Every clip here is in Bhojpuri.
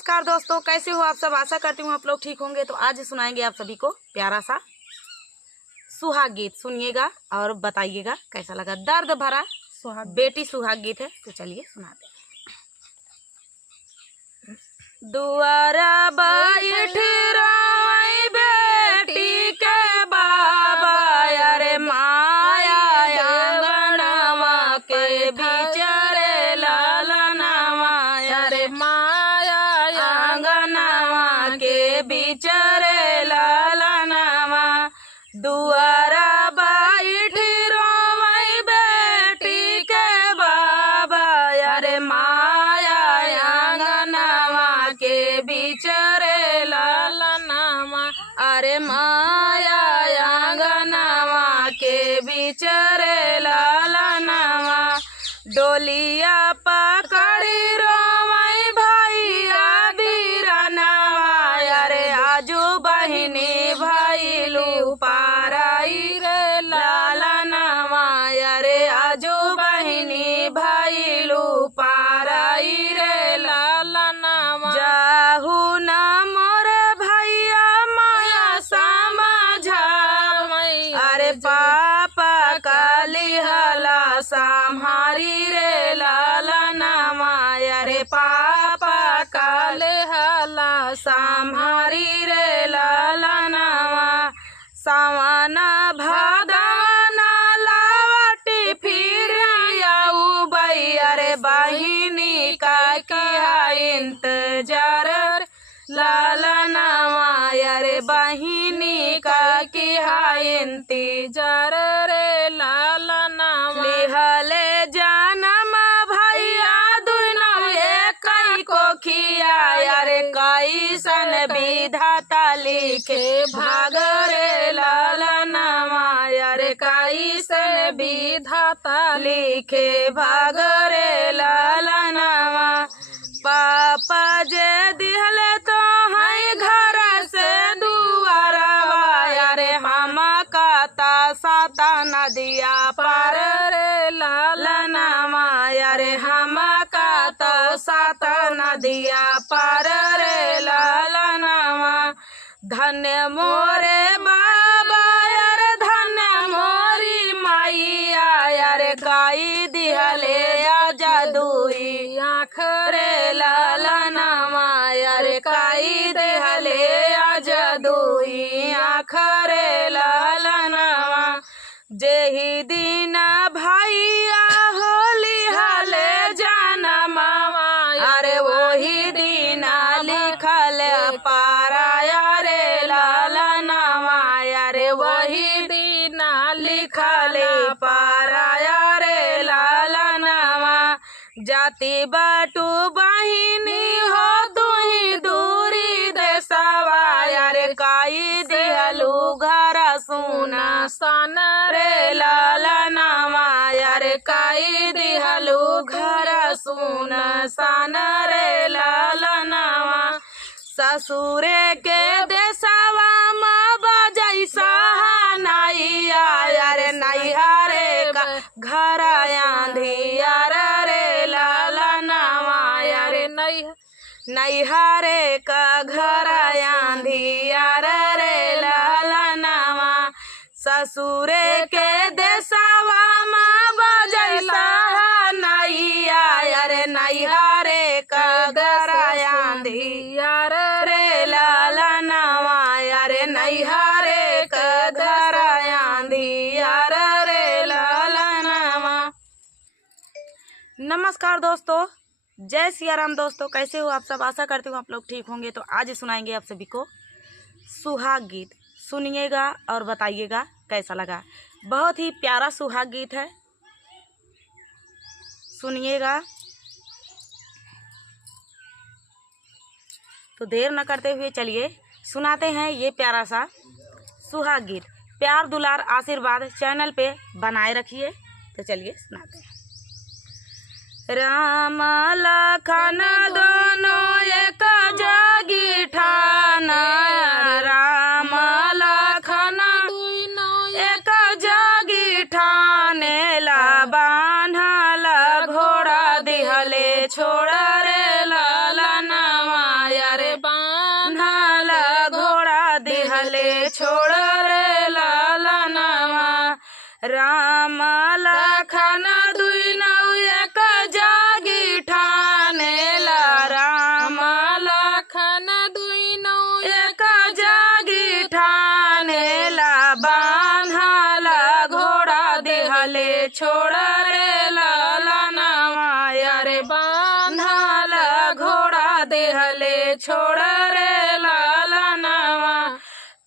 नमस्कार दोस्तों, कैसे हो आप सब। आशा करती हूँ आप लोग ठीक होंगे। तो आज सुनाएंगे आप सभी को प्यारा सा सुहाग गीत। सुनिएगा और बताइएगा कैसा लगा। दर्द भरा बेटी सुहाग गीत है, तो चलिए सुनाते हैं। दुआरा बैठ रोई बेटी के बाबा, अरे माया आंगनवा के बिचारे लालनवा, अरे माया आंगनवा के बिचारे लालनवा। दुआरा बैठ रोई बेटी के बाबा, अरे माया आंगनवा के बिचारे लालनवा, अरे माया आंगनवा के बिचारे लालनवा। डोलिया पकड़ी रोई भैया बीरनवा, अरे आजू बहिनी भैलू पाराई रे लालनवा, अरे आजू बहिनी भैलू पाराई रे लालनवा। जाहू न मोरे भैया माया समझा, अरे पापा काली हला संहारी रे लालनवा, अरे पापा काले हला संहारी रे लालनवा। सावना भादना लावटी फिर आऊ बई, अरे बहिनी का किया इंतजार लालनवा, अरे बहिनी का किया इंतजार रे लालनवा। लिहले जनम भैया दुनो एक को खिया, अरे कैसन विधाता लिखे भाग रे लालनवा, अरे कैसन विधाता लिखे भाग रे लालनवा। पापा जे दिहले तो है घर से दुआरवा, अरे हम काता साता नदिया पार रे लालनवा, अरे हम काता साता नदिया पार रे लालनवा। धन्य मोरे बाबा, अरे धन्य मोरी मैया, अरे गाई दिहले जादुई आँख रे लालनवा, अरे गाई दिहले जादुई आँख रे लालनवा। जेही दिन भैया होली हले जनमवा, अरे वही दिन लिखल पाराया रे लालनवा, अरे वही दिन लिखल पाराया रे लालनवा। जाति बाटू बहिनी हो तुही दूरी देसवा, अरे काई दिहलू घर सुना सन रे लालनवा, अरे काई दिहलू घर सुना सन रे लालनवा। ससुरे के देसवा माँ बजई सहनाइया, अरे नैहरे का घर आंधियार रे लालनवा, अरे नैहरे का घर आंधियार रे लालनवा। ससुरे के देसवा माँ बजई सहनाइया, अरे नैहरे का घर आंधियार रे लालनवा, अरे नैहरे का घर आंधियार रे लालनवा। नमस्कार दोस्तों, जय सिया राम। दोस्तों कैसे हो आप सब। आशा करती हूँ आप लोग ठीक होंगे। तो आज सुनाएंगे आप सभी को सुहाग गीत। सुनिएगा और बताइएगा कैसा लगा। बहुत ही प्यारा सुहाग गीत है, सुनिएगा। तो देर न करते हुए चलिए सुनाते हैं ये प्यारा सा सुहाग गीत। प्यार दुलार आशीर्वाद चैनल पे बनाए रखिए। तो चलिए सुनाते हैं। राम लखन दोनों एक जागी ठाना, राम लखन दोनों एक जागी ठाने ला बान्हल घोड़ा दिहले छोड़ रे लालनवा, दिहले छोड़ रे लालनवा।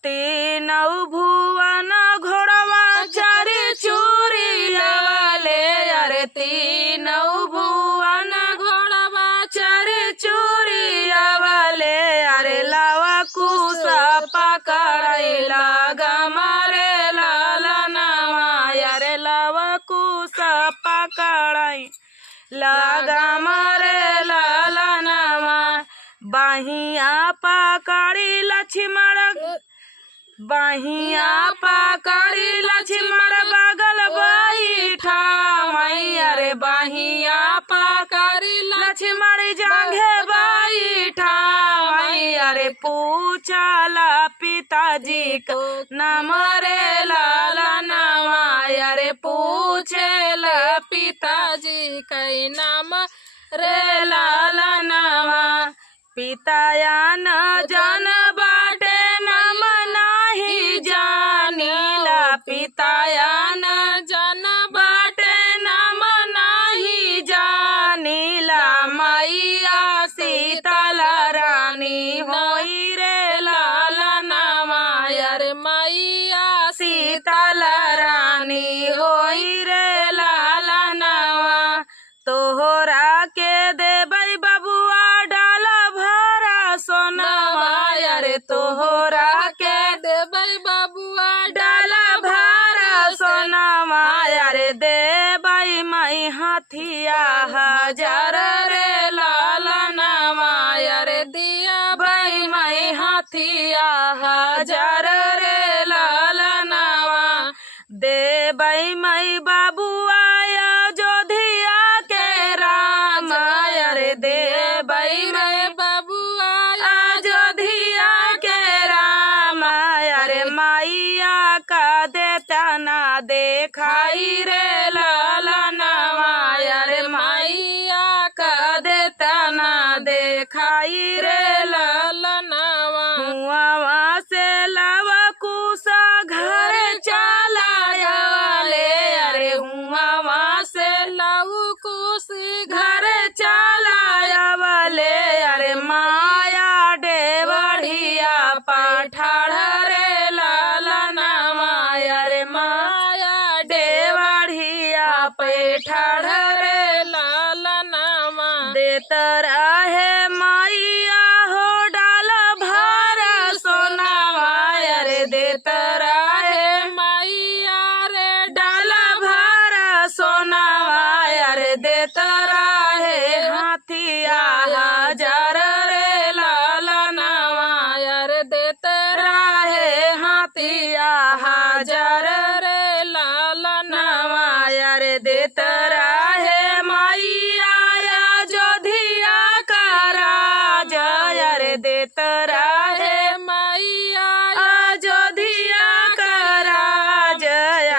तीनों भुवन घोड़वा चारी चूरिया वाले, अरे तीनों भुवन घोड़वा चारी चूरिया वाले, अरे लावा कुसा पकड़ैला गमारे लालनवा, अरे लावा कुसा पकड़ाई लगा मारे लालनवा। बाहिया पकड़ी लक्ष्मण, बाहिया पकड़ी लक्ष्मण बगल बैठा मैया रे, बाहिया पकड़ी लक्ष्मण जांघे बैठा मैया रे। पूछला पिताजी को नाम रे लालनवा, अरे पूछला पिताजी कई नाम रे लालनवा। पिताया न जान बाटे नाम नाही जानीला, पिताया न जान बाटे नाम नाही जानीला। मैया शीतल रानी होई रे लालनवा, अरे मैया शीतल रानी होई रे लालनवा। तोहरा के देबै बबुआ डाला भरा सोनवा, अरे तोहरा के देबै बबुआ डाला भरा सोनवा, अरे देबै मई हाथिया हजार रे लालनवा, अरे दिया भाई मई हाथिया हजार रे लालनवा। देबै मई बबुआ अयोध्या के राम, अरे देबै मई बबुआ अयोध्या के राम, अरे मैया का देता ना देखाई रे लालनवा, अरे मैया का देता ना देखाई रे लालनवा। हुआ से लवा कुसा घर चला वाले, अरे हुआ से लव कुसी घर चला वाले, अरे माया डेवढ़िया पठाड़ रे लालनवा, अरे माया डेवढ़िया पैठाड़ रे लालनवा। देत रहे मैया हो डाला भरा सोनावा, अरे देत रहे मैया रे डाला भरा सोनावा, अरे देत रहे हाथिया हजार रे लालनवा, अरे देत रहे हाथिया हजार रे लालनवा, अरे देत रहे मैया अयोध्या का राज, अरे देत रहे मैया अयोध्या का राज,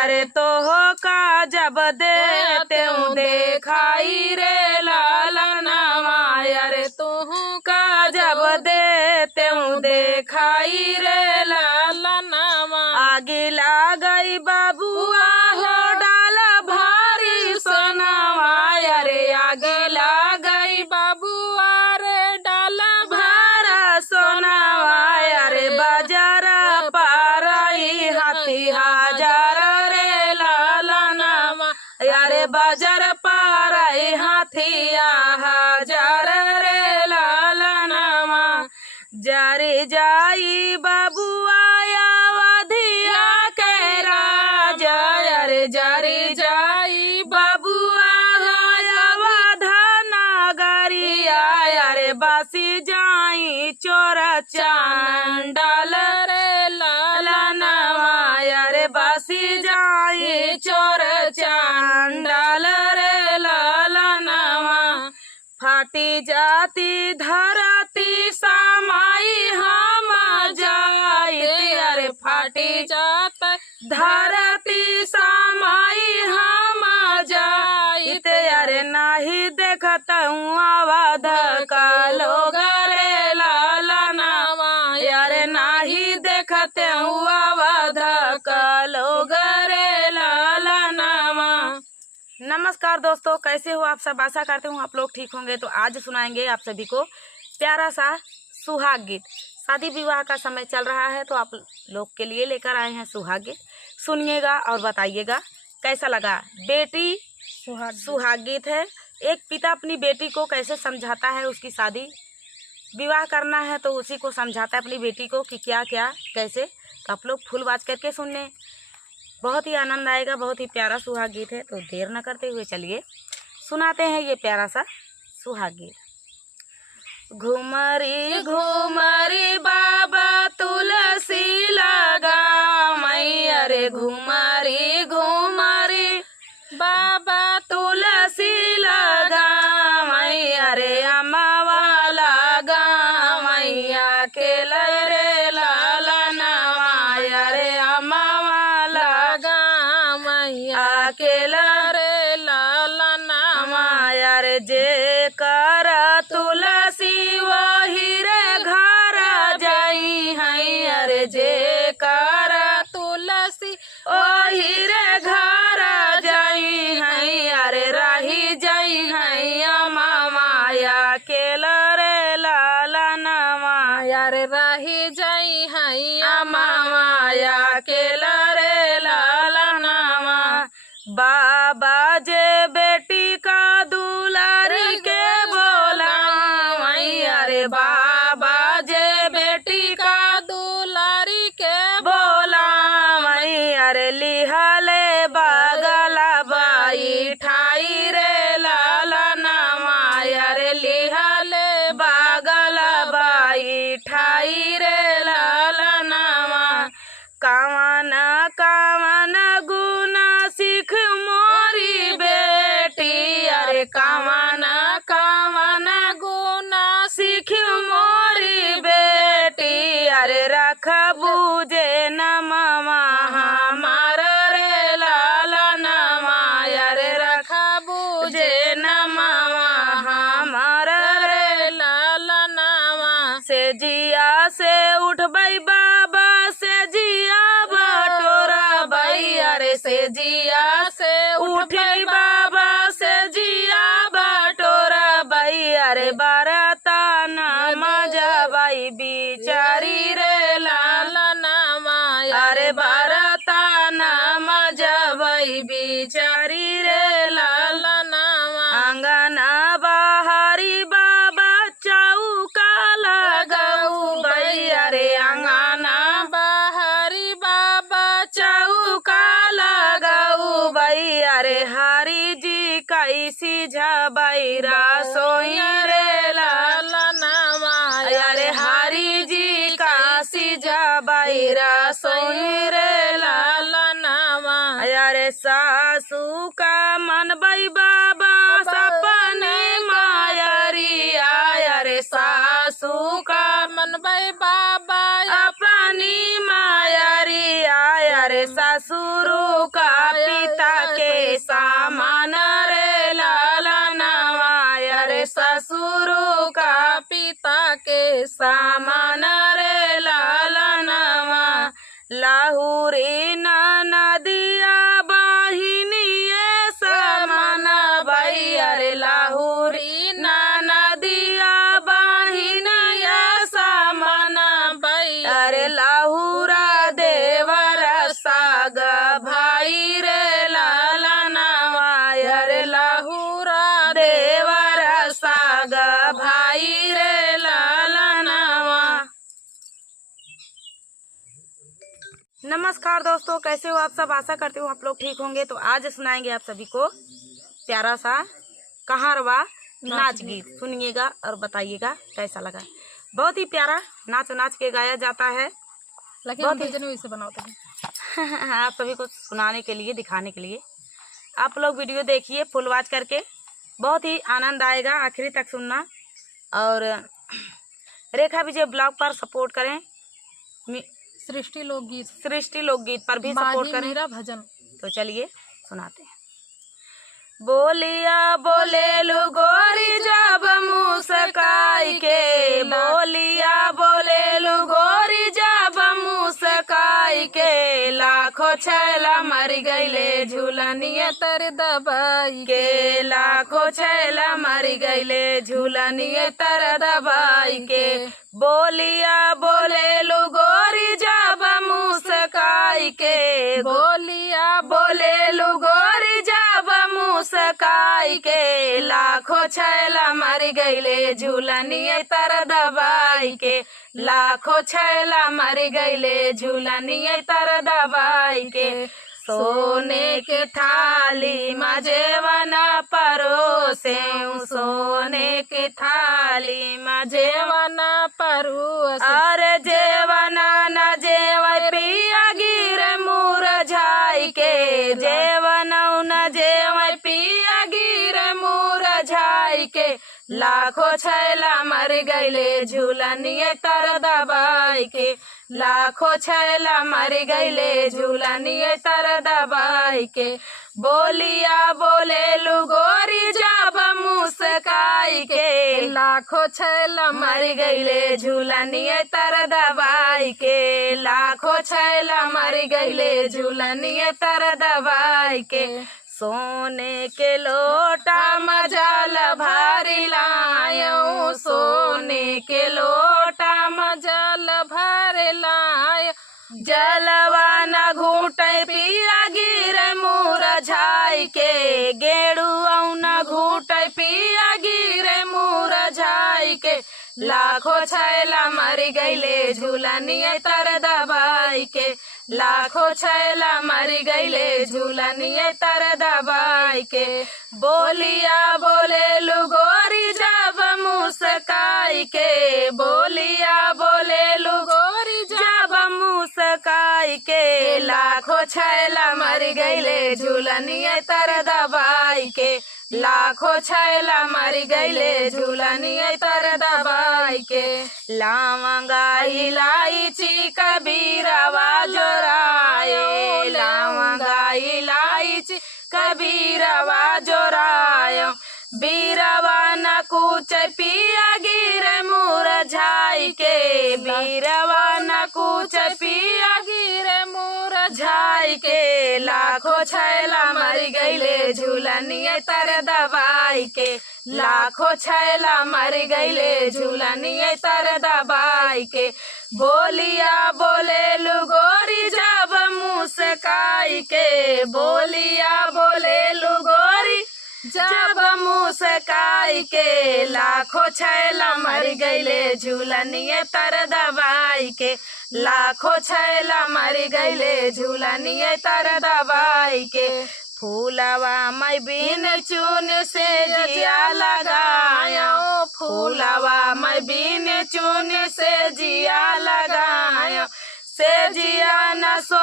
अरे तोह का जब देते देखाई रे लालनवा, अरे तोह का जब देते देखाई रे लालनवा। आगे लागई बबुआ हो डाला भारी सोनावा, अरे आगे लागई बबुआ रे डाला भारा सोनावा, अरे बाजार पाराई हाथी हजार रे लालनवा, अरे बाजार पाराई हाथिया हजार रे लालनवा। जारी जाई बबुआ अयोध्या के राज, अरे जारी जाई बबुआ अयोध्या नगरिया, अरे बासी जाई चोर चांडाल रे लालनवा, अरे बासी जाई चोर चांडाल रे लालनवा। फाटी जाती धरती समाई हम जाई, अरे फाटी जात धरती समाई हम जाई, अरे नाही देखत अवध का लोग रे लालनवा, अरे नाही देखत अवध का लोग रे लालनवा। नमस्कार दोस्तों, कैसे हो आप सब? आशा करते हूँ आप लोग ठीक होंगे। तो आज सुनाएंगे आप सभी को प्यारा सा सुहाग गीत। शादी विवाह का समय चल रहा है तो आप लोग के लिए लेकर आए हैं सुहाग गीत। सुनिएगा और बताइएगा कैसा लगा। बेटी सुहाग गीत है। एक पिता अपनी बेटी को कैसे समझाता है, उसकी शादी विवाह करना है तो उसी को समझाता है अपनी बेटी को कि क्या क्या कैसे। तो आप लोग फुल बात करके सुनने, बहुत ही आनंद आएगा। बहुत ही प्यारा सुहाग गीत है। तो देर न करते हुए चलिए सुनाते हैं ये प्यारा सा सुहाग गीत। घुमरी घुमरी बाबा तुलसी लगा मैया रे, घुमरी घुमरी बाबा तुलसी लगा मैया रे, अमावा लगा मैया के लरे लालना माया रे, अमावा लगा मैया के लरे लालना माया रे। जे कर तुलसी वही रे घर जाई है रे, जे कर तुलसी वही रे घर जाई है अरे, रही जाई है अमा माया के लरे लालना माया रे, रही जाई है अमा माया के लरे लालना मा। बाबा जे बेटी का दुलारी के बोला मैया रे, बाबा जे बेटी का दुलारी के बोला मैया रे, लिहले बगला बाई ठाई रे लालना माया रे, लिहले बगला बाई ठाई रे लालना मा। कावन कावन गुना सीख मोरी बेटी अरे, कावन कावन गुना सीख मोरी बेटी अरे, रख बूझे न मामा हमार रे लालना माया रे, रख बूझे न मामा हमार रे लालना मा। से जिया से उठ बई बाबा से जिया बटोरा बई अरे, से जिया से उठी बाबा से जिया बटोरा बई अरे, बरताना मजा बाई बिचारी रे लालना माया अरे, बरताना मजा बाई बिचारी रे लालना मा। अंगना बहारी बाबा चौका लगाऊ बई अरे, अंगना बहारी बाबा चौका लगाऊ बई अरे, हरी जी कैसी झबई रसोई रे लालना माया रे, हरी जी कैसी झबई रसोई रे लालना माया रे। सासू का मन बई बाबा सपने मायरी आया रे, सासू का मन बई बाबा अपनी मायरी आया रे, ससुरु का पिता के सामान रे लालना माया रे, ससुरु का पिता के सामान रे लालना मा। लाहुरी नदिया बहिनी समान बई अरे, लाहुरी नदिया बहिनी समान बई अरे, लाहुरा देवर साग भाई रे लालना माया रे, लाहुरा देवर साग भाई रे लालना मा। नमस्कार दोस्तों, कैसे हो आप सब। आशा करती हूँ आप लोग ठीक होंगे। तो आज सुनाएंगे आप सभी को प्यारा सा कहारवा नाच गीत। सुनिएगा और बताइएगा कैसा लगा। बहुत ही प्यारा नाच नाच के गाया जाता है। बहुत ही इसे बनाते हैं आप सभी को सुनाने के लिए, दिखाने के लिए। आप लोग वीडियो देखिए फुल वॉच करके, बहुत ही आनंद आएगा। आखिरी तक सुनना और रेखा विजय ब्लॉग पर सपोर्ट करें। सृष्टि लोकगीत पर भी सपोर्ट करें। मेरा भजन। तो चलिए सुनाते हैं। बोलिया बोले लू गोरी जब मुस्काई के, बोलिया बोले लू गोरी जब मुस्काई के, लाखों छैला मर गईले झूलनिए तर दबाई के, लाखों छैला मर गईले झूलनिए तर दबाई के। बोलिया बोले लू गोरी जब मुस्काई के, बोलिया बोले लू गोरी जब मुस्काई के, लाखों छैला मर गईले झूलनिए तर दबाई के, लाखों छैला मर गईले झूलनिए तर दबाई के। सोने के थाली में जेवना परोसे, सोने के थाली में जेवना परोसे, अरे जेवना न जेव पिया गिर मुरझाई के, जेवना न जेव पिया गिर मुरझाई के, लाखों छैला मर गईले झूलनिए तर दबाई के, लाखों छैला मर गईले झूलनिए तर दबाई के। बोलिया बोले लू गोरी जब मुस्काई के, लाखों छैला मर गईले झूलनिए तर दबाई के, लाखों छैला मर गईले झूलनिए तर दबाई के। सोने के लोटा मजाल भारी लायो, सोने के लोटा मजाल भर लायो, जलवा न घूटे पिया गिर मुरझाई के, गेड़ुआ न घूटे पिया गिर मुरझाई के, लाखों छैला मर गईले झूलनिए तर दबाई के, लाखों छैला मर गईले झूलनिए तर दबाई के। बोलिया बोले लू गोरी जब मुस्काई के, बोलिया बोले लू गोरी जब मुस्काई के, लाखों छैला मर गईले झूलनिए तर दबाई के, लाखों छैला मर गईले झूलनिए तर दबाई के। लवंगा इलायची कबीरवा जोरायो, लवंगा इलायची कबीरवा जोरायो, बीरवा न कुछ पिया गिर मुरझाई के, बीरवा न कुछ पिया गिर मुरझाई के, लाखों छैला मर गईले झूलनिए तर दबाई के, लाखों छैला मर गईले झूलनिए तर दबाई के। बोलिया बोले लू गोरी जब मुस्काई के, बोलिया बोले लू गोरी जब मुस्काई के, लाखों छैला मर गईले झूलनिए तर दबाई के, लाखों छैला मर गईले झूलनिए तर दबाई के। फूलवा मैं बिन चून से जिया लगायो, फूलवा मैं बिन चून से जिया लगायो, से जिया न सो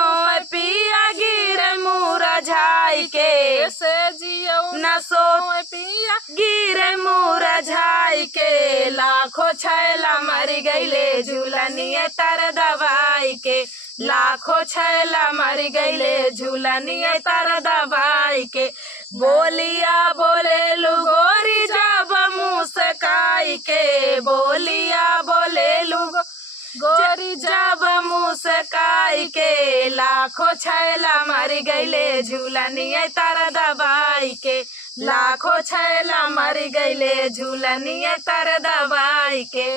पिया गिर मुरझाई के, से जिया न सो पिया गिर मुरझाई के, लाखों छैला मर गईले झूलनिए तर दबाई के, लाखों छैला मर गईले झूलनिए तर दबाई के। बोलिया बोले लू गोरी जब मुस्काई के, बोलिया बोले लू गोरी जब मुस्काई के, लाखों छैला मर गईले झूलनिए तर दबाई के, लाखों छैला मर गईले झूलनिए तर दबाई के।